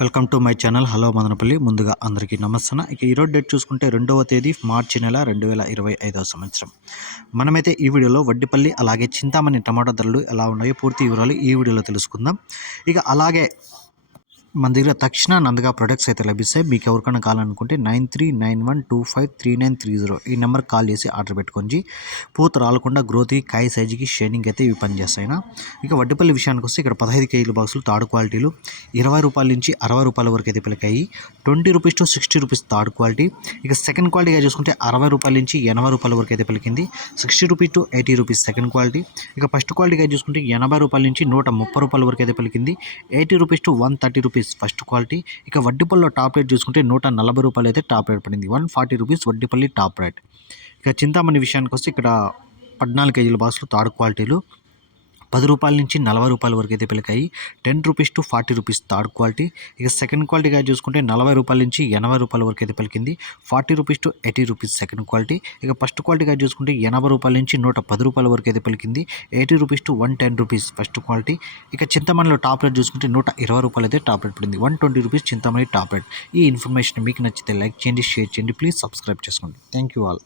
Welcome to my channel. Hello Madanapalle. ముందుగా అందరికీ నమస్తే ఇక ఈరోజు డేట్ చూసుకుంటే రెండవ తేదీ మార్చి నెల రెండు వేల ఇరవై ఐదవ సంవత్సరం. మనమైతే ఈ వీడియోలో వడ్డిపల్లి అలాగే చింతామణి టమాటా ధరలు ఎలా ఉన్నాయో పూర్తి వివరాలు ఈ వీడియోలో తెలుసుకుందాం. ఇక అలాగే మన దగ్గర తక్షణ నందగా ప్రొడక్ట్స్ అయితే లభిస్తాయి. మీకు ఎవరికైనా కావాలనుకుంటే nine three nine one two five three nine three zero ఈ నెంబర్ కాల్ చేసి ఆర్డర్ పెట్టుకొని పూత రాలకుండా గ్రోత్కి కాయ సైజుకి షేడింగ్ అయితే ఇవి పనిచేస్తాయినా ఇక వడ్డిపల్లి విషయానికి వస్తే ఇక్కడ పదహైదు కేజీల బాక్సులు థర్డ్ క్వాలిటీలు ఇరవై రూపాయల నుంచి అరవై రూపాయల వరకు అయితే పిలకాయి. Twenty rupees to sixty rupees third quality ఇక సెకండ్ క్వాలిటీగా చూసుకుంటే అరవై రూపాయల నుంచి ఎనభై రూపాయల వరకు అయితే పలికింది. Sixty rupees to eighty rupees second quality ఇక ఫస్ట్ క్వాలిటీగా చూసుకుంటే ఎనభై రూపాయల నుంచి నూట ముప్పై రూపాయల వరకు అయితే పలికింది. Eighty rupees to one thirty rupees rupees first quality ఇక వడ్డీపల్లిలో టాప్ రేట్ చూసుకుంటే నూట నలభై రూపాయలు అయితే టాప్ రేట్ పడింది. One forty rupees Vaddipalli top rate ఇక చింతామణి విషయానికి వస్తే ఇక్కడ పద్నాలుగు కేజీల బాక్సులు థర్డ్ క్వాలిటీలు పది రూపాయల నుంచి నలభై రూపాయల వరకు అయితే పిలకాయి. Ten rupees to forty rupees third quality. ఇక సెకండ్ క్వాలిటీగా చూసుకుంటే నలభై రూపాయల నుంచి ఎనభై రూపాయల వరకు అయితే పలికింది. Forty rupees to eighty rupees second quality. ఇక ఫస్ట్ క్వాలిటీగా చూసుకుంటే ఎనభై రూపాయల నుంచి నూట పది రూపాయల వరకు అయితే పలికింది. Eighty rupees to one ten rupees first quality. ఇక చింతమణిలో టాప్ రేట్ చూసుకుంటే నూట ఇరవై రూపాయలు అయితే టాప్ రేట్ పడింది. One twenty rupees Chintamani top rate. ఈ ఇన్ఫర్మేషన్ మీకు నచ్చితే లైక్ చేయండి షేర్ చేయండి. ప్లీజ్ సబ్స్క్రైబ్ చేసుకోండి. Thank you all.